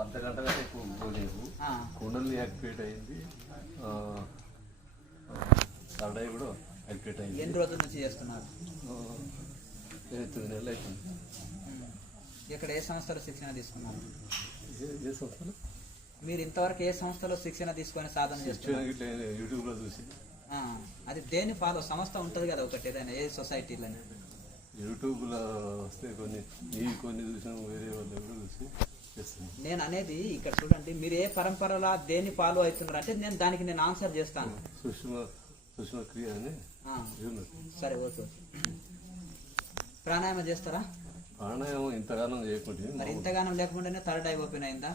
అర్ధగంట కంటే ఎక్కువ పోలేవు. కుండలు యాక్టివేట్ అయింది, సరడాయి కూడా యాక్టివేట్ అయింది. ఎన్ని రోజుల నుంచి చేస్తున్నారు? 9 నెలలు అవుతుంది. ఇక్కడ ఏ సంస్థలో శిక్షణ తీసుకున్నారు? ఏ సంస్థలో? మీరు ఇంతవరకు ఏ సంస్థలో శిక్షణ తీసుకొని సాధన చేస్తున్నారు? యూట్యూబ్లో చూసి. అది దేని ఫాలో సంస్థ ఉంటుంది కదా ఒకటి, ఏదైనా ఏ సొసైటీలో? యూట్యూబ్లో వస్తే కొన్ని చూసాం, వేరే వాళ్ళు కూడా చూసి. నేను అనేది ఇక్కడ చూడండి, మీరు ఏ పరంపరలా దేన్ని ఫాలో అవుతున్నారు అంటే దానికి నేను ఆన్సర్ చేస్తాను. సుష్మ క్రియ అని. సరే, ఓకే. ప్రాణాయామం చేస్తారా? ప్రాణాయామం ఇంతగానం చేయకుండా. మరి ఇంతగానం లేకుండానే థర్డ్ ఐ ఓపెన్ అయిందా?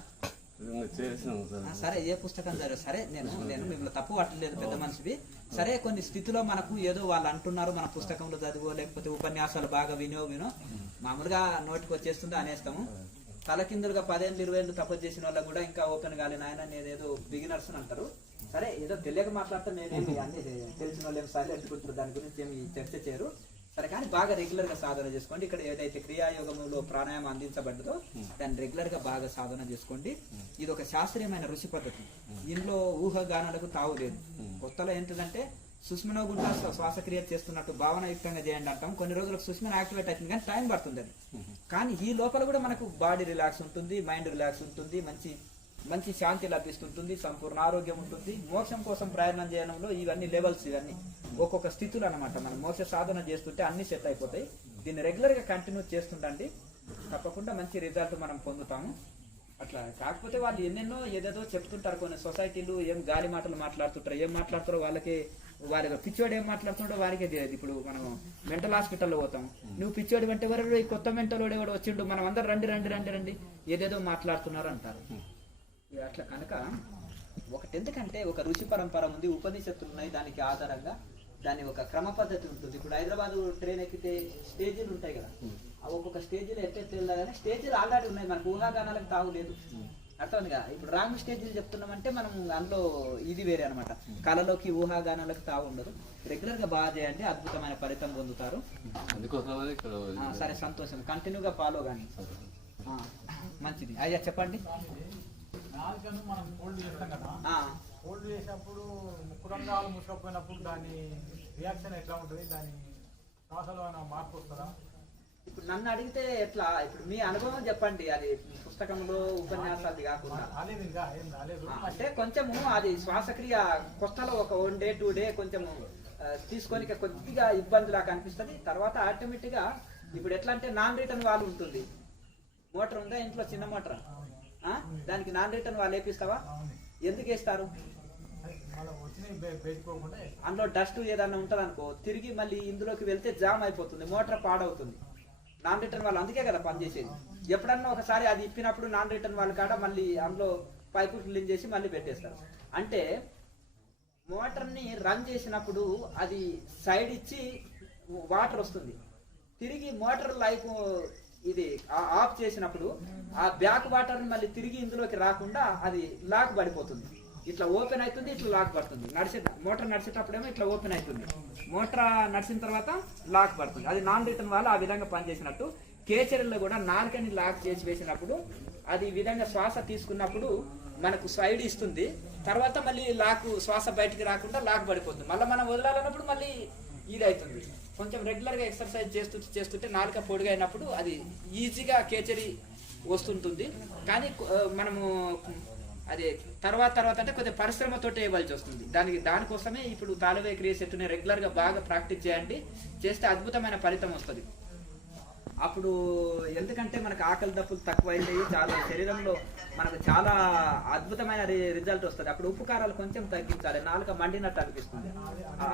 సరే, ఏ పుస్తకం చదివారు? సరే, నేను మిమ్మల్ని తప్పు పట్టలేదు, పెద్ద మనిషివి. సరే, కొన్ని స్థితిలో మనకు ఏదో వాళ్ళు అంటున్నారు, మన పుస్తకంలో చదివో లేకపోతే ఉపన్యాసాలు బాగా వినో మామూలుగా నోటికి వచ్చేస్తుందో అనేస్తాము. తలకిందులుగా 10 ఏళ్ళు 20 ఏళ్ళు తపస్సు చేసిన వాళ్ళకి కూడా ఇంకా ఓపెన్ కాలేని ఆయన నేనేదో బిగినర్స్ అని అంటారు. సరే, ఏదో తెలియక మాట్లాడితే నేనేమి అన్ని తెలిసిన వాళ్ళు ఏమి సైలెంట్ కూర్చుంటారు, దాని గురించి ఏమి చర్చ చేయరు. సరే, కానీ బాగా రెగ్యులర్ గా సాధన చేసుకోండి. ఇక్కడ ఏదైతే క్రియాయోగంలో ప్రాణాయామం అందించబడ్డదో దాన్ని రెగ్యులర్ గా బాగా సాధన చేసుకోండి. ఇది ఒక శాస్త్రీయమైన ఋషి పద్ధతి. ఇందులో ఊహగానాలకు తావు లేదు. కొత్తలో ఏంటంటే సుష్మనో గుండా శ్వాసక్రియ చేస్తున్నట్టు భావనయుక్తంగా చేయండి అంటాం. కొన్ని రోజులకు సుష్మన యాక్టివేట్ అవుతుంది, కానీ టైం పడుతుంది అది. కానీ ఈ లోపల కూడా మనకు బాడీ రిలాక్స్ ఉంటుంది, మైండ్ రిలాక్స్ ఉంటుంది, మంచి శాంతి లభిస్తుంటుంది, సంపూర్ణ ఆరోగ్యం ఉంటుంది. మోక్షం కోసం ప్రయాణం చేయడంలో ఇవన్నీ లెవెల్స్, ఇవన్నీ ఒక్కొక్క స్థితులు అనమాట. మనం మోక్ష సాధన చేస్తుంటే అన్ని సెట్ అయిపోతాయి. దీన్ని రెగ్యులర్ గా కంటిన్యూ చేస్తుండండి, తప్పకుండా మంచి రిజల్ట్ మనం పొందుతాము. అట్లా కాకపోతే వాళ్ళు ఎన్నెన్నో ఏదేదో చెప్తుంటారు. కొన్ని సొసైటీలు ఏం గాలి మాటలు మాట్లాడుతుంటారు, ఏం మాట్లాడుతారో వారి పిచ్చోడు ఏం మాట్లాడుతుంటారో వారికే తెలియదు. ఇప్పుడు మనం మెంటల్ హాస్పిటల్లో పోతాం, నువ్వు పిచ్చోడు అంటే ఎవరు ఈ కొత్త మెంటల్ వాడు ఎవడు వచ్చిండు, మనం అందరు రండి ఏదేదో మాట్లాడుతున్నారు అంటారు. అట్లా కనుక ఒకటి, ఎందుకంటే ఒక రుచి పరంపర ఉంది, ఉపనిషత్తులు ఉన్నాయి, దానికి ఆధారంగా దాని ఒక క్రమ పద్ధతి ఉంటుంది. ఇప్పుడు హైదరాబాద్ ట్రైన్ ఎక్కితే స్టేజీలు ఉంటాయి కదా, ఒక్కొక్క స్టేజీలు ఎట్టెళ్ళా కానీ స్టేజీలు ఆల్రెడీ ఉన్నాయి, మనకు ఊహాగానాలకు తాగులేదు. అర్థమైందిగా? ఇప్పుడు రాంగ్ స్టేజీలు చెప్తున్నామంటే మనం అందులో ఇది వేరే అనమాట. కళలోకి ఊహాగానాలకు తావు ఉండదు. రెగ్యులర్ గా బాగా చేయండి, అద్భుతమైన ఫలితం పొందుతారు. సరే, సంతోషం. కంటిన్యూగా ఫాలో కానీ మంచిది. అయ్యా చెప్పండి. మనం కోల్డ్ చేస్తాం కదా, కోల్డ్ చేసినప్పుడు ముక్కు రంధ్రాలు మూసుకపోయినప్పుడు దాని రియాక్షన్ ఎట్లా ఉంటుంది? దాని శ్వాసలో ఏమైనా మార్పు వస్తుందా? ఇప్పుడు నన్ను అడిగితే ఎట్లా, ఇప్పుడు మీ అనుభవం చెప్పండి. అది పుస్తకంలో ఉపన్యాసాలు కాకుండా అంటే కొంచెము అది శ్వాసక్రియ కొత్తలో ఒక 1 day 2 day కొంచెము తీసుకొని కొద్దిగా ఇబ్బందిలా కనిపిస్తుంది. తర్వాత ఆటోమేటిక్ గా ఇప్పుడు ఎట్లా అంటే నాన్ రిటర్న్ వాల్వ్ ఉంటుంది. మోటార్ ఉందా ఇంట్లో, చిన్న మోటార్, దానికి నాన్ రిటర్న్ వాల్వ్ వేపిస్తావా? ఎందుకు వేస్తారు? అందులో డస్ట్ ఏదన్నా ఉంటుంది అనుకో, తిరిగి మళ్ళీ ఇందులోకి వెళ్తే జామ్ అయిపోతుంది, మోటార్ పాడవుతుంది. నాన్ రిటర్న్ వాళ్ళు అందుకే కదా పనిచేసేది. ఎప్పుడన్నా ఒకసారి అది ఇప్పినప్పుడు నాన్ రిటర్న్ వాళ్ళు కాడ మళ్ళీ అందులో పైపు క్లీన్ చేసి మళ్ళీ పెట్టేస్తారు. అంటే మోటార్ని రన్ చేసినప్పుడు అది సైడ్ ఇచ్చి వాటర్ వస్తుంది, తిరిగి మోటార్ లైఫ్ ఇది ఆఫ్ చేసినప్పుడు ఆ బ్యాక్ వాటర్ని మళ్ళీ తిరిగి ఇందులోకి రాకుండా అది లాక్ పడిపోతుంది. ఇట్లా ఓపెన్ అవుతుంది, ఇట్లా లాక్ పడుతుంది. మోటార్ నడిచేటప్పుడేమో ఇట్లా ఓపెన్ అవుతుంది, మోటార్ నడిచిన తర్వాత లాక్ పడుతుంది. అది నాన్ రిటర్న్ వాళ్ళు ఆ విధంగా పనిచేసినట్టు కేచర్లో కూడా నాలుకని లాక్ చేసి వేసినప్పుడు అది ఈ విధంగా శ్వాస తీసుకున్నప్పుడు మనకు సైడ్ ఇస్తుంది. తర్వాత మళ్ళీ లాక్ శ్వాస బయటికి రాకుండా లాక్ పడిపోతుంది. మళ్ళీ మనం వదలాలన్నప్పుడు మళ్ళీ ఇది అవుతుంది. కొంచెం రెగ్యులర్గా ఎక్సర్సైజ్ చేస్తుంటే నాలుక పొడిగా అయినప్పుడు అది ఈజీగా కేచరి వస్తుంటుంది. కానీ మనము అదే తర్వాత అంటే కొద్దిగా పరిశ్రమతో వేయవలసి వస్తుంది. దానికోసమే ఇప్పుడు తాళవే క్రియ సెట్ని రెగ్యులర్గా బాగా ప్రాక్టీస్ చేయండి, చేస్తే అద్భుతమైన ఫలితం వస్తుంది. అప్పుడు ఎందుకంటే మనకు ఆకలి దప్పులు తక్కువైంది, చాలా శరీరంలో మనకు చాలా అద్భుతమైన రిజల్ట్ వస్తుంది. అప్పుడు ఉప్పు కారాలు కొంచెం తగ్గించాలి, నాలుక మండినట్టు అనిపిస్తుంది,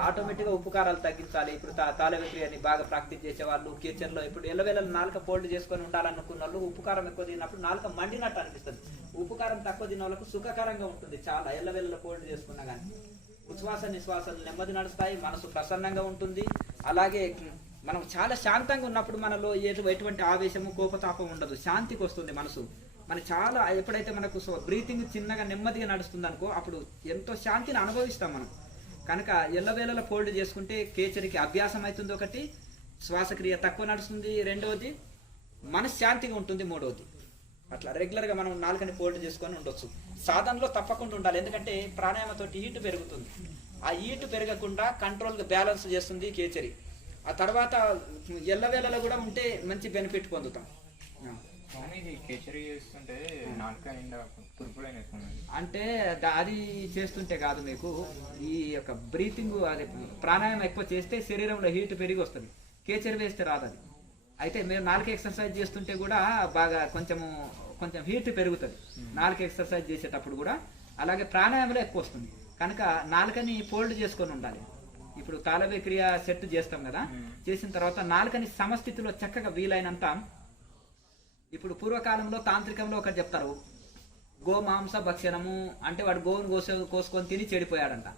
ఆటోమేటిక్గా ఉప్పు కారాలు తగ్గించాలి. ఇప్పుడు తాళవిక్రియని బాగా ప్రాక్టీస్ చేసే వాళ్ళు కిచెన్లో ఇప్పుడు ఎల్లవేళలు నాలుక ఫోల్డ్ చేసుకొని ఉండాలనుకున్న వాళ్ళు ఉప్పు కారం ఎక్కువ తిన్నప్పుడు నాలుక మండినట్టు అనిపిస్తుంది. ఉప్పు కారం తక్కువ తిన్న వాళ్ళకు సుఖకరంగా ఉంటుంది, చాలా ఎల్లవేళలో ఫోల్డ్ చేసుకున్నా కానీ. ఉచ్ఛ్వాస నిశ్వాసాలు నెమ్మది నడుస్తాయి, మనసు ప్రసన్నంగా ఉంటుంది, అలాగే మనం చాలా శాంతంగా ఉన్నప్పుడు మనలో ఎటువంటి ఆవేశము కోపతాపం ఉండదు, శాంతికి వస్తుంది మనసు. మన చాలా ఎప్పుడైతే మనకు బ్రీతింగ్ చిన్నగా నెమ్మదిగా నడుస్తుంది అనుకో అప్పుడు ఎంతో శాంతిని అనుభవిస్తాం మనం. కనుక ఎల్లవేళలా ఫోల్డ్ చేసుకుంటే కేచరికి అభ్యాసం అవుతుంది, ఒకటి శ్వాసక్రియ తక్కువ నడుస్తుంది, రెండవది మనశ్శాంతిగా ఉంటుంది, మూడవది. అట్లా రెగ్యులర్గా మనం నాలుకని ఫోల్డ్ చేసుకొని ఉండొచ్చు. సాధనలో తప్పకుండా ఉండాలి, ఎందుకంటే ప్రాణాయామతో హీట్ పెరుగుతుంది. ఆ హీట్ పెరగకుండా కంట్రోల్గా బ్యాలెన్స్ చేస్తుంది కేచరి. ఆ తర్వాత ఎల్లవేళలో కూడా ఉంటే మంచి బెనిఫిట్ పొందుతాం. అంటే అది చేస్తుంటే కాదు, మీకు ఈ యొక్క బ్రీతింగ్ అది ప్రాణాయామం ఎక్కువ చేస్తే శరీరంలో హీట్ పెరిగి వస్తుంది, కేచరి వేస్తే రాదు అది. అయితే మీరు నాలుక ఎక్సర్సైజ్ చేస్తుంటే కూడా బాగా కొంచెం హీట్ పెరుగుతుంది నాలుక ఎక్సర్సైజ్ చేసేటప్పుడు కూడా. అలాగే ప్రాణాయామంలో ఎక్కువ వస్తుంది, కనుక నాలుకని ఫోల్డ్ చేసుకొని ఉండాలి. ఇప్పుడు తాళవే క్రియ సెట్ చేస్తాం కదా, చేసిన తర్వాత నాలుకని సమస్థితిలో చక్కగా వీలైనంత. ఇప్పుడు పూర్వకాలంలో తాంత్రికంలో ఒకటి చెప్తారు, గోమాంస భక్షణము అంటే వాడు గోవును కోసుకొని తిని చెడిపోయాడంట.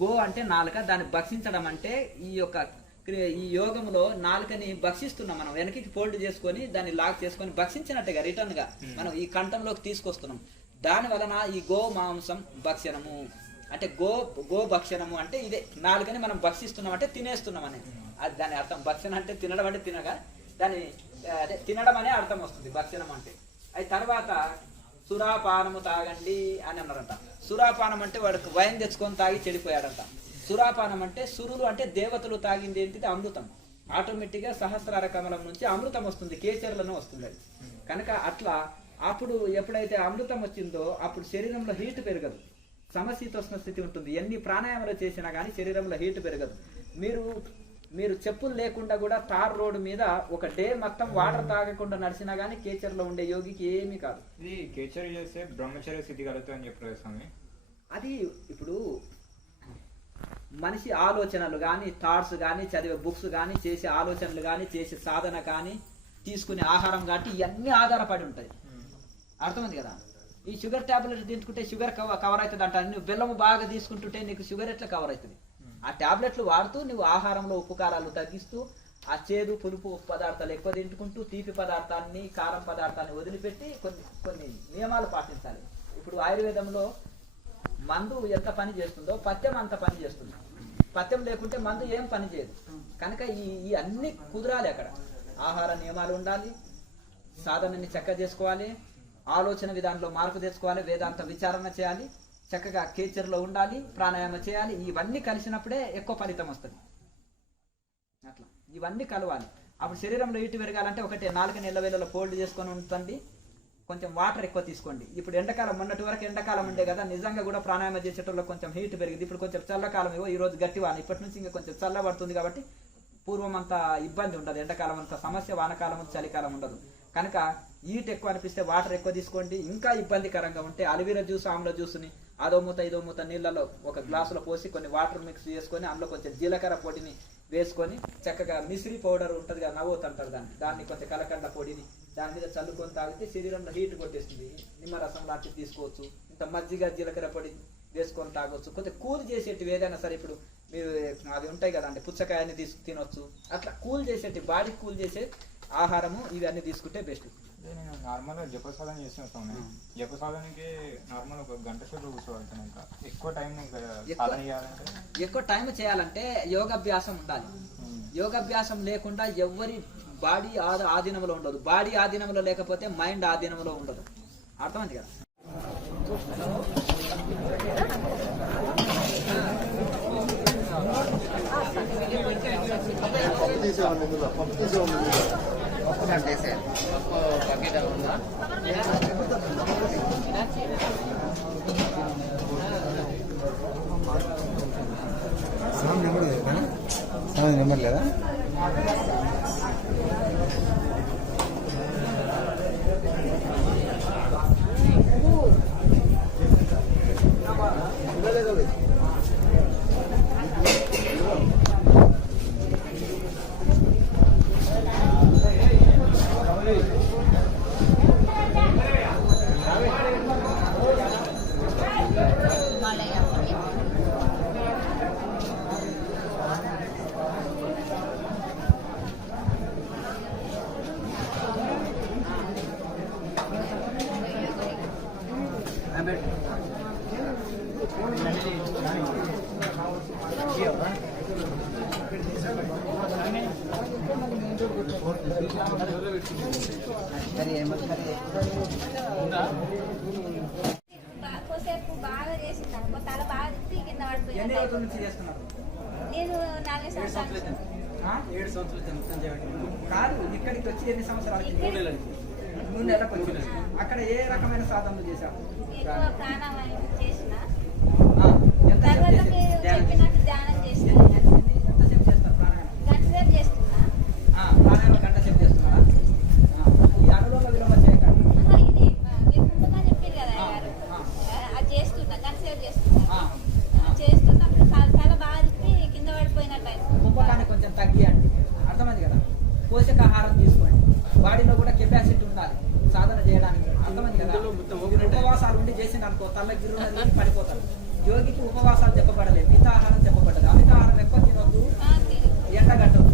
గో అంటే నాలుక, దాన్ని భక్షించడం అంటే ఈ యోగంలో నాలుకని భక్షిస్తున్నాం మనం, వెనక్కి ఫోల్డ్ చేసుకొని దాన్ని లాక్ చేసుకొని భక్షించినట్టుగా రిటర్న్ గా మనం ఈ కంఠంలోకి తీసుకొస్తున్నాం. దాని వలన ఈ గో మాంసం భక్షణము అంటే గో భక్షణము అంటే ఇదే, నాలుకని మనం భక్షిస్తున్నాం అంటే తినేస్తున్నాం అనేది అది దాని అర్థం. భక్షణ అంటే తినడం, అంటే తినగా దాని అదే తినడం అనే అర్థం వస్తుంది భక్షణం అంటే. అది తర్వాత సురాపానము తాగండి అని అన్నారంట. సురాపానం అంటే వాడికి వైన్ తెచ్చుకొని తాగి చెడిపోయాడంట. సురాపానం అంటే సురులు అంటే దేవతలు తాగింది ఏంటిది అమృతం. ఆటోమేటిక్గా సహస్రార కమలం నుంచి అమృతం వస్తుంది, కేచర్లను వస్తుంది అది. కనుక అట్లా అప్పుడు ఎప్పుడైతే అమృతం వచ్చిందో అప్పుడు శరీరంలో హీట్ పెరగదు, సమశీతోష్ణ స్థితి ఉంటుంది. ఎన్ని ప్రాణాయామాలు చేసినా కానీ శరీరంలో హీట్ పెరగదు. మీరు చెప్పులు లేకుండా కూడా తార్ రోడ్డు మీద ఒక డే మొత్తం వాటర్ తాగకుండా నడిచినా కానీ కేచర్లో ఉండే యోగికి ఏమీ కాదు. ఇది కేచర్ చేస్తే బ్రహ్మచర్య స్థితి కలుగుతుంది అని చెప్పారు స్వామి. అది ఇప్పుడు మనిషి ఆలోచనలు కానీ, థాట్స్ కానీ, చదివే బుక్స్ కానీ, చేసే ఆలోచనలు కానీ, చేసే సాధన కానీ, తీసుకునే ఆహారం కానీ ఇవన్నీ ఆధారపడి ఉంటాయి. అర్థమైంది కదా. ఈ షుగర్ టాబ్లెట్ తీసుకుంటే షుగర్ కవర్ అవుతుంది అంట. నువ్వు బెల్లము బాగా తీసుకుంటుంటే నీకు షుగర్ ఎట్లా కవర్ అవుతుంది? ఆ టాబ్లెట్లు వాడుతూ నువ్వు ఆహారంలో ఉప్పు కారాలు తగ్గిస్తూ ఆ చేదు పులుపు పదార్థాలు ఎక్కువ తింటుకుంటూ తీపి పదార్థాన్ని, కారం పదార్థాన్ని వదిలిపెట్టి కొన్ని నియమాలు పాటించాలి. ఇప్పుడు ఆయుర్వేదంలో మందు ఎంత పని చేస్తుందో పథ్యం అంత పని చేస్తుంది. పథ్యం లేకుంటే మందు ఏం పని చేయదు. కనుక ఈ అన్ని కుదరాలి. అక్కడ ఆహార నియమాలు ఉండాలి, సాధనని చక్కగా చేసుకోవాలి, ఆలోచన విధానంలో మార్పు తెచ్చుకోవాలి, వేదాంత విచారణ చేయాలి, చక్కగా కేచర్లో ఉండాలి, ప్రాణాయామం చేయాలి. ఇవన్నీ కలిసినప్పుడే ఎక్కువ ఫలితం వస్తుంది. అట్లా ఇవన్నీ కలవాలి. అప్పుడు శరీరంలో హీట్ పెరగాలంటే ఒకటే, 4 నెలల వేళలో ఫోల్డ్ చేసుకొని ఉంటుంది, కొంచెం వాటర్ ఎక్కువ తీసుకోండి. ఇప్పుడు ఎండాకాలం, మొన్నటి వరకు ఎండాకాలం ఉండే కదా, నిజంగా కూడా ప్రాణాయామం చేసేటప్పుడు కొంచెం హీట్ పెరిగింది. ఇప్పుడు కొంచెం చల్లకాలం, ఈ రోజు గట్టి వాన, ఇప్పటి నుంచి ఇంకా కొంచెం చల్లబడుతుంది కాబట్టి పూర్వం అంత ఇబ్బంది ఉండదు. ఎండాకాలం అంత సమస్య, వానకాలం చలికాలం ఉండదు. కనుక హీట్ ఎక్కువ అనిపిస్తే వాటర్ ఎక్కువ తీసుకోండి. ఇంకా ఇబ్బందికరంగా ఉంటే అలివీరా జ్యూస్, ఆమ్ల జ్యూస్ని అదో మూత ఇదో మూత నీళ్ళలో ఒక గ్లాసులో పోసి కొన్ని వాటర్ మిక్స్ చేసుకొని అందులో కొంచెం జీలకర్ర పొడిని వేసుకొని చక్కగా మిశ్రీ పౌడర్ ఉంటుంది కదా, నవ్వుత్ అంటారు దాన్ని కొంచెం కలకండ పొడిని దాని మీద చల్లుకొని తాగితే శరీరంలో హీట్ కొట్టేస్తుంది. నిమ్మరసం లాంటివి తీసుకోవచ్చు, ఇంత మజ్జిగ జీలకర్ర పొడి వేసుకొని తాగొచ్చు. కొంచెం కూల్ చేసేటివి ఏదైనా సరే, ఇప్పుడు మీరు అవి ఉంటాయి కదండి, పుచ్చకాయని తినొచ్చు. అట్లా కూల్ చేసేటి, బాడీ కూల్ చేసే ఆహారము ఇవన్నీ తీసుకుంటే బెస్ట్. నేను నార్మల్గా జపసాధన చేసిన స్వామి, జపసాధనకి నార్మల్ ఒక గంట సేపు కూర్చోవాలి. ఎక్కువ టైం సాధన చేయాలంటే, ఎక్కువ టైం చేయాలంటే యోగాభ్యాసం ఉండాలి. యోగాభ్యాసం లేకుండా ఎవరి బాడీ ఆధీనంలో ఉండదు. బాడీ ఆధీనంలో లేకపోతే మైండ్ ఆధీనంలో ఉండదు. అర్థమైంది కదా. నెంబర్ లేదా? కొద్దిసేపు బాగా చేసింది అనుకో తల బాగా తిప్పి కింద ఎన్ని రోజుల పడిపోయింది. నుంచి చేస్తున్నారు? నేను 4 సంవత్సరాలు ఆ? 7 సంవత్సరాలు కాదు, ఇక్కడికి వచ్చి ఎన్ని సంవత్సరాలు ఇక్కడ 3 నెలలకు వచ్చింది. అక్కడ ఏ రకమైన సాధనలు చేశారు? ఎక్కువ ప్రాణాయామం చేసిన ఆ, ఎంతసేపు తర్వాత చేశారు? మీరు ధ్యానం చెప్పినట్టు ధ్యానం చేసిన ఎంతసేపు చేస్తారు ప్రాణాయామం? గంట సేపు చేస్తున్నా. ప్రాణాయామం గంట సేపు చేస్తున్నారా? ఈ అనులోమ విలోమ చేయకండి. ఆహా, ఇది మీరు ముందుగా చెప్పారు కదా గారు ఆ. అది చేస్తున్నా గంట సేపు చేస్తున్నా. ఆ, చేస్తున్నప్పుడు తల బాగా తిప్పి కింద పడిపోయినట్టు అయింది. కుంభకాన్ని కొంచెం తగ్గియండి. అర్థమైంది కదా? పోషకాహారం తీసుకోండి. బాడీలో కూడా కెపాసిటీ ఉండాలి సాధన చేయడానికి. అర్థమైంది కదా? మీరు ఉపవాసాలు ఉండి చేసిన అనుకో తల్ల గిర్రున్నది పడిపోతారు. యోగికి ఉపవాసాలు చెప్పబడలేదు, మితాహారం చెప్పబడ్డది. అమితాహారం ఎక్కువ తినొద్దు, ఎండగట్టదు.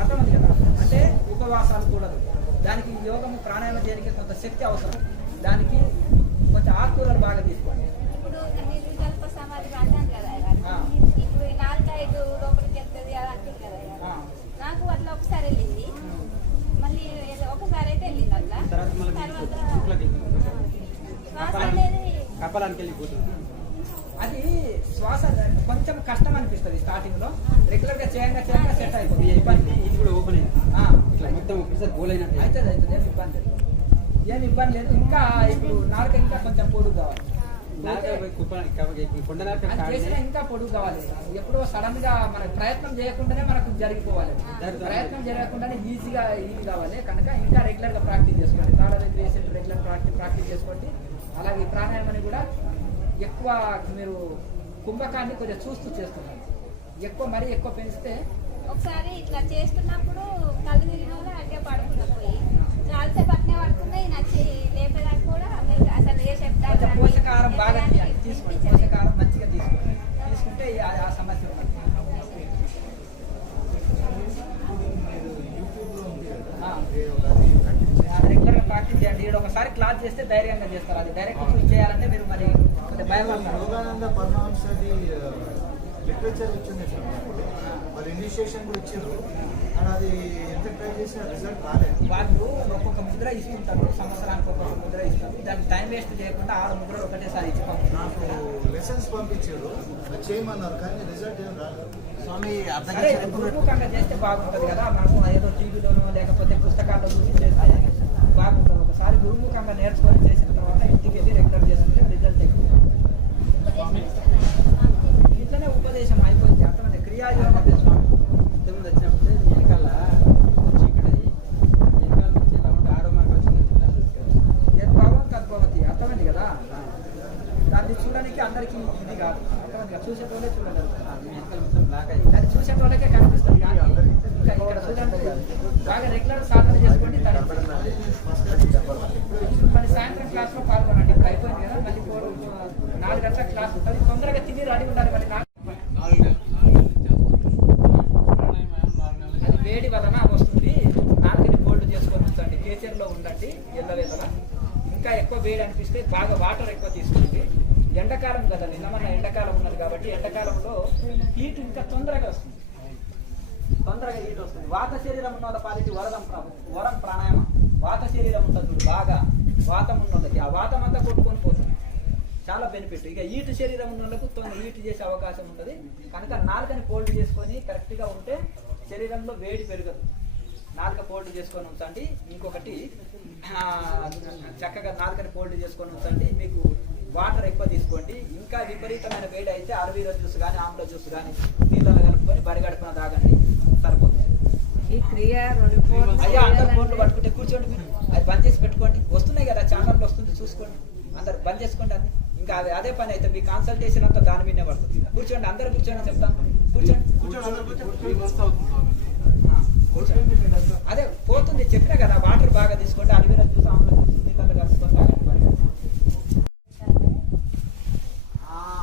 అర్థమైంది కదా? అంటే ఉపవాసాలు కూడదు. దానికి యోగము ప్రాణాయామం చేయడానికి కొంత శక్తి అవసరం. దానికి కొంచెం ఆకుకూరలు బాగా తీసుకోండి. ఇప్పుడు నిర్వికల్ప సమాధి అంటాను కదా గారు. ఆ. ఇప్పుడు 4-5 లోపలికి వెళ్తుంది అది అంటుంది కదా గారు. ఆ. నాకు అట్లా ఒకసారి వెళ్ళింది, మళ్ళీ ఒకసారి అయితే వెళ్ళింది అట్లా. తర్వాత శ్వాస అనేది కపాలానికి వెళ్ళిపోతుంది. అది శ్వాస కొంచెం కష్టం అనిపిస్తుంది స్టార్టింగ్ లో. రెగ్యులర్ గా చేయంగా సెట్ అయిపోతుంది. ఇది కూడా ఓపెన్ అయింది. ఆ, ఇట్లా మొత్తం ఒకసారి గోల్ అయినట్టు అవుతుంది ఏమి ఇబ్బంది లేదు. ఏమి ఇబ్బంది లేదు. ఇంకా ఇప్పుడు నాలుక ఇంకా కొంచెం పొడుగు కావాలి. అది చేసినా ఇంకా పొడుగు కావాలి. ఎప్పుడో సడన్ గా మన ప్రయత్నం చేయకుండానే మనకు జరిగిపోవాలి. ప్రయత్నం జరగకుండానే ఈజీగా ఇది కావాలి. కనుక ఇంకా రెగ్యులర్ గా ప్రాక్టీస్ చేసుకోండి. తాళ వేసేట్టు రెగ్యులర్ ప్రాక్టీస్ చేసుకోండి. అలాగే ప్రాణాయామని కూడా ఎక్కువ మీరు కుంభకాన్ని కొంచెం చూస్తూ చేస్తున్నారు. ఎక్కువ మరీ ఎక్కువ పెంచితే ఒకసారి ఇట్లా చేస్తున్నప్పుడు కళ్ళు తిరిగిన వాళ్ళు అట్టే పడుకున్నా పోయి చాలాసేపు అట్నే పడుకున్నాయి. నచ్చి లేపేదాకా కూడా మీరు అసలు ఏ చెప్తారు కొంచెం పోషకాహారం బాగా తీసుకోండి. పోషకాహారం మంచిగా తీసుకోండి. తీసుకుంటే ఆ సమస్య ఉండదు. రెగ్యులర్ గా ప్రాక్టీస్ చేయండి. ఈడ ఒకసారి క్లాస్ చేస్తే ధైర్యంగా చేస్తారు. అది డైరెక్ట్ చూసి చేయాలంటే మీరు మరి కొంచెం భయపడతారు. యోగానంద పరమహంసది లిటరేచర్ వచ్చింది సార్. మరి ఇనిషియేషన్ కూడా ఇచ్చారు, కానీ అది ఎంత ట్రై చేసినా రిజల్ట్ రాలేదు. వాళ్ళు ఒక్కొక్క ముద్ర ఇస్తుంటారు, సంవత్సరానికి ఒక్కొక్క ముద్ర ఇస్తారు. దాన్ని టైం వేస్ట్ చేయకుండా 6 ముద్రలు ఒకటేసారి ఇచ్చి నాకు లెసన్స్ పంపించారు, అది చేయమన్నారు, కానీ రిజల్ట్ ఏం రాలేదు. సరే గురుముఖంగా చేస్తే బాగుంటుంది కదా. మనము ఏదో టీవీలోనో లేకపోతే పుస్తకాల్లో చూసి చేస్తే బాగుంటుంది. ఒకసారి గురుముఖంగా నేర్చుకొని చేసిన తర్వాత ఇంటికి వెళ్ళి రెగ్యులర్ చేసుకుంటే రిజల్ట్ ఎక్కువ. ఇట్లనే ఉపదేశం అయిపోయింది. అర్థమైంది. క్రియాయోగం స్వామి ఇంతకుముందు వచ్చినప్పుడు వెనకాల చీకటి వెనకాల నుంచి ఇలా ఉంటే 6వ మార్గం వచ్చింది. యద్భావం తద్భవతి. అర్థమైంది కదా? దాన్ని చూడడానికి అందరికీ ఇది కాదు. అర్థమైంది కదా? చూసేటోళ్ళే చూడగలుగుతారు. వెనకాల మొత్తం బ్లాక్ అయింది. అది చూసేటోళ్ళకే కనిపిస్తుంది. కానీ ఇంకా ఇక్కడ చూడండి, బాగా రెగ్యులర్ సాధన చేసుకోండి. మరి సాయంత్రం క్లాస్ లో పాల్గొనండి. ఇప్పుడు అయిపోయింది కదా, మళ్ళీ 4 గంటల క్లాస్ ఉంటుంది. తొందరగా తిని రెడీ ఉండాలి. మరి అది వేడి వలన వస్తుంది. నాలుగుని కోల్డ్ చేసుకొని ఉంచండి. కేచర్లో ఉండండి ఎల్లవేళలా. ఇంకా ఎక్కువ వేడి అనిపిస్తే బాగా వాటర్ ఎక్కువ తీసుకోండి. ఎండాకాలం కదా, నిన్న మన ఎండాకాలం ఉన్నది కాబట్టి ఎండాకాలంలో హీట్ ఇంకా తొందరగా వస్తుంది. తొందరగా హీట్ వస్తుంది. వాత శరీరం ఉన్న వాళ్ళ పాలిటీ వరం ప్రాణాయామం. వాత శరీరం ఉంటుంది చూడు, బాగా వాతం ఉన్న వాళ్ళకి ఆ వాతం అంతా కొట్టుకొని పోతుంది. చాలా బెనిఫిట్. ఇక హీట్ శరీరం ఉన్న వాళ్ళకు హీట్ చేసే అవకాశం ఉంటుంది. కనుక నాలుకని ఫోల్డ్ చేసుకొని కరెక్ట్గా ఉంటే శరీరంలో వేడి పెరగదు. నాలుక ఫోల్డ్ చేసుకొని ఉంచండి. ఇంకొకటి చక్కగా నాలుకని ఫోల్డ్ చేసుకొని ఉంచండి. మీకు వాటర్ ఎక్కువ తీసుకోండి. ఇంకా విపరీతమైన వేడి అయితే అరవీర జ్యూస్ కానీ ఆమ్ల జ్యూస్ కానీ నీళ్ళలో కలుపుకొని బరిగడుపున తాగండి, సరిపోతుంది. అయ్యా అందరు ఫోన్లు పట్టుకుంటే కూర్చోండి. మీరు అది బంద్ చేసి పెట్టుకోండి. వస్తున్నాయి కదా ఛానల్లో వస్తుంది, చూసుకోండి. అందరు బంద్ చేసుకోండి. అది ఇంకా అదే పని అయితే మీ కన్సల్టేషన్ అంతా దాని మీదనే పడుతుంది. కూర్చోండి, అందరు కూర్చోండి చెప్తాను. కూర్చోండి. అదే పోతుంది చెప్పినా కదా. వాటర్ బాగా తీసుకోండి. అరవీర జ్యూస్ ఆమ్ల జ్యూస్ నీళ్ళలో కలుపుకొని తాగండి.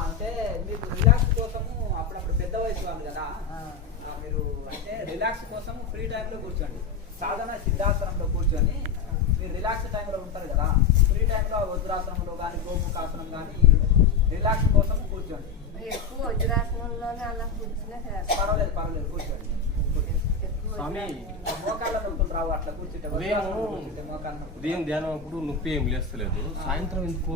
అంటే మీకు రిలాక్స్ కోసము అప్పుడప్పుడు పెద్ద వయసు వాళ్ళు కదా, మీరు అంటే రిలాక్స్ కోసం ఫ్రీ టైంలో కూర్చోండి. సాధన సిద్ధాసనంలో కూర్చొని మీరు రిలాక్స్ టైంలో ఉంటారు కదా, ఫ్రీ టైంలో వజ్రాసనంలో కానీ గోముఖాసనం కానీ రిలాక్స్ కోసం కూర్చోండి. ఎక్కువ వజ్రాసనంలోనే అలా కూర్చున్నా పర్వాలేదు కూర్చోండి. స్వామి మోకాళ్ళ నొప్పులు రావు అట్లా కూర్చుంటే మోకాళ్ళ నొప్పులు. ఉదయం ధ్యానం అప్పుడు నొప్పి ఏం లేస్తలేదు, సాయంత్రం ఎందుకో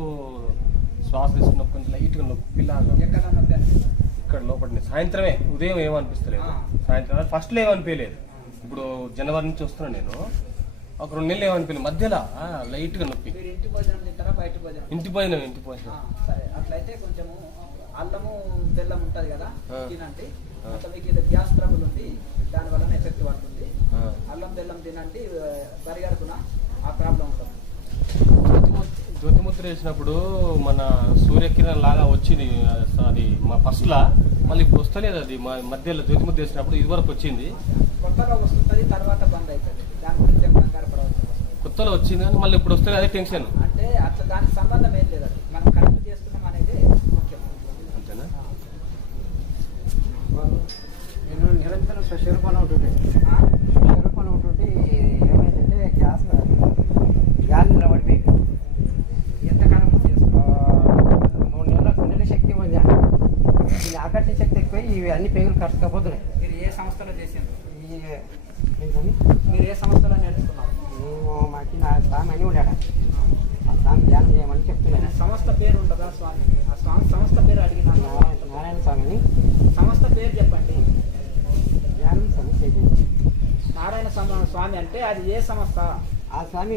శ్వాస తీసుకున్నప్పుడు కొంచెం లైట్గా నొప్పి లాగా ఎక్కడ నొప్పి అనిపిస్తుంది? ఇక్కడ లోపల. సాయంత్రమే, ఉదయం ఏమనిపిస్తలేదు. సాయంత్రం ఫస్ట్లో ఏమనిపించలేదు, ఇప్పుడు జనవరి నుంచి వస్తున్నాను నేను, ఒక 2 నెలలు ఏమనిపించలేదు, మధ్యలో లైట్గా నొప్పి. మీరు ఇంటి భోజనం తింటారా బయట భోజనం? ఇంటి పోయినా సరే, అట్లయితే కొంచెము అల్లము బెల్లం ఉంటుంది కదా తినండి. మొత్తం మీకు ఇది గ్యాస్ ట్రబుల్ ఉంది, దాని వలన ఎఫెక్ట్ పడుతుంది. అల్లం బెల్లం తినండి, పరిగడుపున ఆ ప్రాబ్లం ఉంటుంది. జ్యోతిముద్ర వేసినప్పుడు మన సూర్యకిరణం లాగా వచ్చింది అది మా ఫస్ట్లా, మళ్ళీ ఇప్పుడు వస్తలేదు. అది మా మధ్యలో జ్యోతిముద్ర వేసినప్పుడు ఇదివరకు వచ్చింది, కొత్తలో వస్తుంది, తర్వాత బంద్ అవుతుంది. దాని గురించి కంగారు పడవచ్చు. కొత్తలో వచ్చింది కానీ మళ్ళీ ఇప్పుడు వస్తుంది, అదే టెన్షన్. అంటే అట్లా దానికి సంబంధం ఏం లేదు, అది మనం కరెక్ట్ చేస్తున్నాం అనేది ముఖ్యం. అంతేనా? నేను నిరంతరం స్వస్వరూపంలో ఉంటుంటే స్వస్వరూపంలో ఉంటుంటే ఏమైందంటే గ్యాస్ గాలి నిలబడిపోయి ఎంతకాలం చేస్తున్నాం? 3 నెలల శక్తి ఉంది. ఈ ఆకర్షణ శక్తి ఎక్కువ, ఇవి అన్ని పేగులు కట్టుకపోతున్నాయి. మీరు ఏ సంస్థలో చేసిండ్రు? ఏంటని మీరు ఏ సంస్థలో నేర్చుకున్నారు? మాకి నా స్వామి అని ఉన్నాడు, ఆ స్వామి ధ్యానం చేయమని చెప్తున్నాను. సంస్థ పేరు ఉండదా స్వామి? ఆ స్వామి సంస్థ పేరు అడిగినాను. నారాయణ స్వామిని సంస్థ పేరు చెప్పండి. ధ్యానం స్వామి చేసింది. నారాయణ స్వామి అంటే అది ఏ సంస్థ? ఆ స్వామి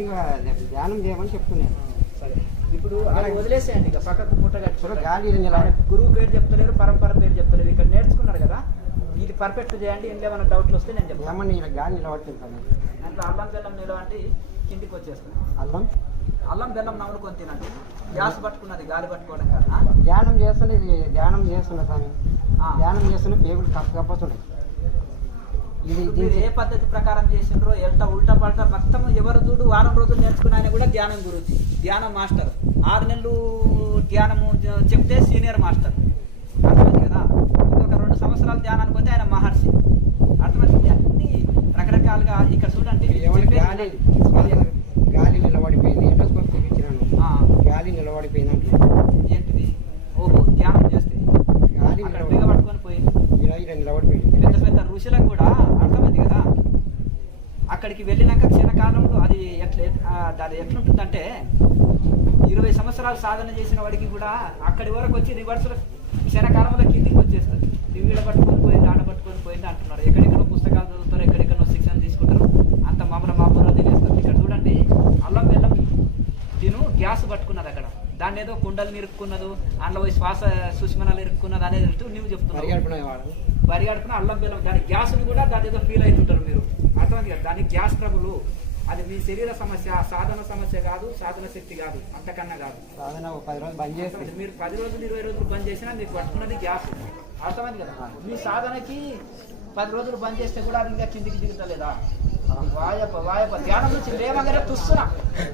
ధ్యానం చేయమని చెప్తున్నాను. సరే, ఇప్పుడు అలా వదిలేసేయండి, ఇక పక్కకు పుట్ట ఇప్పుడు కట్టుకోండి. గాలి నిలబడి గురువు పేరు చెప్తలేరు, పరంపర పేరు చెప్తలేరు. ఇక్కడ నేర్చుకున్నారు కదా, ఇది పర్ఫెక్ట్ చేయండి. ఇంట్లో ఏమైనా డౌట్లు వస్తే నేను చెప్తాను. ఏమన్నా ఇలా గాలి నిలబడుతుంది స్వామి. దాంట్లో అల్లం బెల్లం నిలవంటి కిందికి వచ్చేస్తుంది. అల్లం అల్లం బెల్లం నవ్వుకొని తినండి. గ్యాస్ పట్టుకున్నది గాలి పట్టుకోవడం కన్నా ధ్యానం చేస్తున్నా స్వామి, ధ్యానం చేస్తున్న పేగులు కప్పకపోతున్నాయి. ఇది మీరు ఏ పద్ధతి ప్రకారం చేసిండ్రో ఎంత ఉల్టా పల్టా మొత్తం ఎవరు చూడు వారం రోజులు నేర్చుకున్నా కూడా ధ్యానం గురించి ధ్యానం మాస్టర్ 6 నెలలు ధ్యానము చెప్తే సీనియర్ మాస్టర్ అర్థమైంది కదా. ఇంకొక 2 సంవత్సరాలు ధ్యానానికి పోతే ఆయన మహర్షి. అర్థమైంది. అన్ని రకరకాలుగా ఇక్కడ చూడండి. గాలి నిలబడిపోయింది, ఎండోస్కోప్ తెప్పించినాను, గాలి నిలబడిపోయింది అంటే ఏంటిది? ఓహో, ధ్యానం చేస్తే గాలి అక్కడ బిగ పట్టుకొని పోయింది. ఇలా నిలబడిపోయింది. పెద్ద పెద్ద ఋషులకు కూడా అర్థమైంది కదా. అక్కడికి వెళ్ళినాక క్షణకాలంలో అది ఎట్లుంటుందంటే 20 సంవత్సరాలు సాధన చేసిన వాడికి కూడా అక్కడి వరకు వచ్చి రివర్స్ క్షణకాలంలో కిందికి వచ్చేస్తుంది. టీవీలో పట్టుకొని పోయింది, ఆడ పట్టుకొని పోయింది అంటున్నారు. ఎక్కడెక్కడో పుస్తకాలు చదువుతారు, ఎక్కడెక్కడో శిక్షణ తీసుకుంటారు, అంత మా బుర్ర తినేస్తారు. ఇక్కడ చూడండి, అల్లం బెల్లం తిను గ్యాస్ పట్టుకున్నది అక్కడ. దాన్ని ఏదో కుండలు నిరుక్కున్నదు, అందులో పోయి శ్వాస సుష్మనాలు ఇరుక్కున్నది అనేది నువ్వు చెప్తున్నావు. పరిగడుపున అల్లం బెల్లం దాని గ్యాస్ని కూడా దాని ఏదో ఫీల్ అవుతుంటారు మీరు. అర్థమైంది కదా. దానికి గ్యాస్ ట్రబుల్, అది మీ శరీర సమస్య, సాధన సమస్య కాదు, సాధన శక్తి కాదు, అంతకన్నా కాదు. సాధన 10 రోజులు బంద్ చేసి మీరు 10 రోజులు 20 రోజులు బంద్ చేసినా మీకు పట్టుకున్నది గ్యాస్. అర్థమైంది కదా. మీ సాధనకి 10 రోజులు బంద్ చేస్తే కూడా అది ఇంకా కిందికి దిగుతలేదా? వాయప ధ్యానం నుంచి లేవగానే తుస్తున్నా,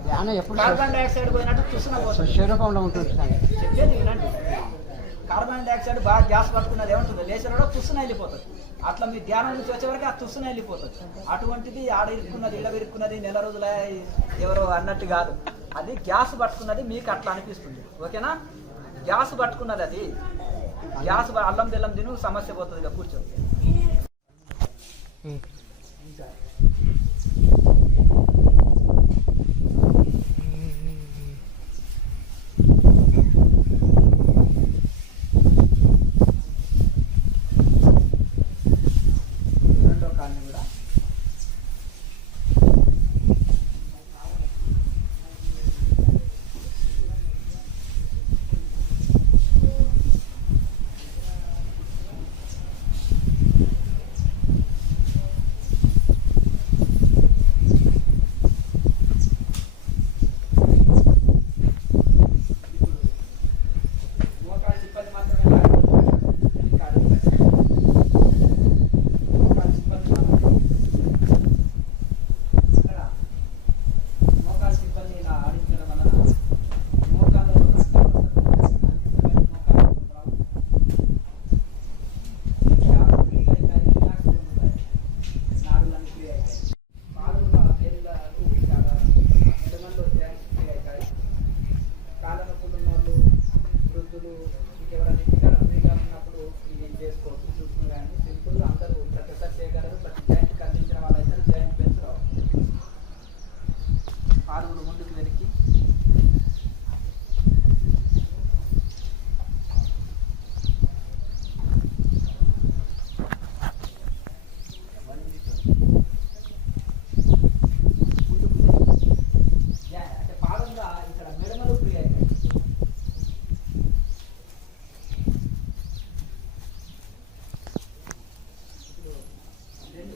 ధ్యానం ఎప్పుడు కార్బన్ డైఆక్సైడ్ పోయినట్టు తుస్తున్నా పోతుంది. స్వస్వరూపంలో ఉంటుంది. చెప్పేది వినండి. కార్బన్ డైఆక్సైడ్ బాగా గ్యాస్ పట్టుకున్నది ఏమంటుంది, లేచినాడో తుస్సున వెళ్ళిపోతుంది. అట్లా మీ ధ్యానం నుంచి వచ్చేవరకు ఆ తుస్సున వెళ్ళిపోతుంది. అటువంటిది ఆడ ఇరుక్కున్నది, ఇడ ఇరుక్కున్నది, నెల రోజుల ఎవరో అన్నట్టు కాదు. అది గ్యాస్ పట్టుకున్నది, మీకు అట్లా అనిపిస్తుంది. ఓకేనా? గ్యాస్ పట్టుకున్నది, అది గ్యాస్. అల్లం బెల్లం తిను, సమస్య పోతుంది. ఇక కూర్చో. రెండో కాల్ని కూడా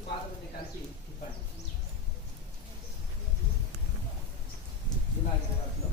పాత్రని కలిసి తిప్పండి. ఇలాగే వాటిలో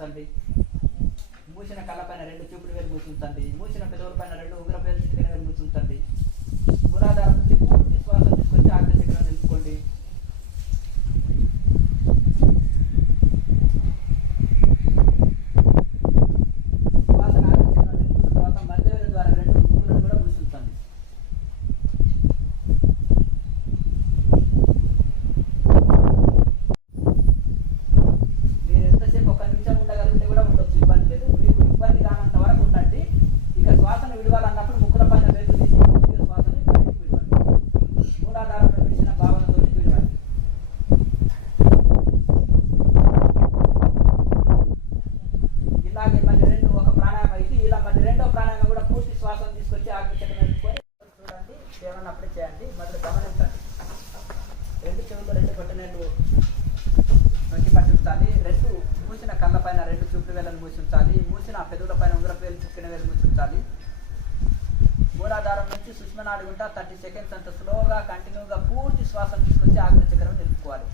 ఉంచండి. మూసిన కళ్ళపైన 2 చూపుడు వేలు మూసుంచండి. మూసిన పెదవుల పైన 2 ఉంగరపు వేలు చిటికెన వేలు మూసుంచండి. మూలాధారం నుంచి పూర్తి శ్వాస తీసుకొచ్చి ఆగ్నేయచక్రం నిలుపుకోండి. శ్వాసను ఆగ్నేయచక్రం నిలుపుకున్న తర్వాత మధ్య వేలు ద్వారా 2 ముక్కులను కూడా మూసుంచండి. మీరు ఎంతసేపు 1 నిమిషం ఉండగలిగితే కూడా ఉండొచ్చు, ఇబ్బంది లేదు. మీకు ఇబ్బంది కానంత వరకు ఉండండి. ఇక శ్వాసను విడవాలన్నప్పుడు ముక్కుల పైన వేలు తీసి పూర్తిగా శ్వాసని బయటకు విడవండి. మూలాధారంలో విడిచిన భావనతో విడవండి. పైన 2 చూపుడు వేలను మూసి ఉంచాలి. మూసిన పెదవుల పైన ఉంగరపు వేలు చుక్కిన వేలు మూసి ఉంచాలి. మూలాధారం నుంచి సుష్మనాడి గుంట 30 సెకండ్స్ అంత స్లోగా కంటిన్యూగా పూర్తి శ్వాసను తీసుకొచ్చి ఆగ్నేయ చక్రం నిలుపుకోవాలి.